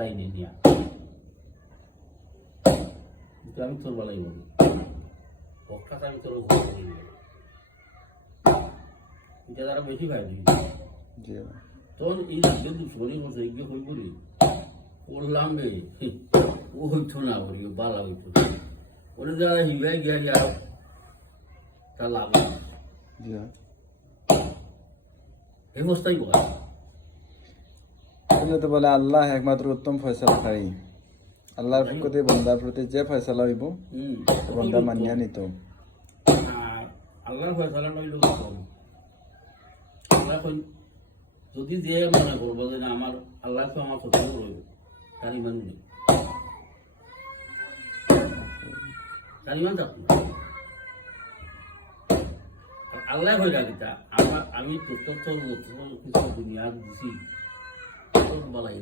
লাইনে নিয়া কিন্তু আমি তোর বেলাই বলি পক্ষাতে আমি তোর ঘর করি এটা তারা বেশি খাই দিই তোর এই রাজ্যের দুশ্মনী করছে এগিয়ে হই করি করলাম রে ও হইতো না করি বালা হইতো ওরে যারা হিবাই গিয়া গিয়া তা লাভ এই অবস্থাই বলা তো বলে আল্লাহ একমাত্র উত্তম ফয়সালাকারী আল্লাহর পক্ষ থেকে বন্দার প্রতি যে ফয়সালা হইব বন্দা মানিয়া নিত আল্লাহর ফয়সালা নইল আল্লাহ যদি যে মনে করবো যে আমার আল্লাহ তো আমার কথা রইব তার ইমান নেই তার ইমান থাকতো আল্লাহ হয়ে গেছে আমার আমি তোর দুনিয়া দিছি বলাই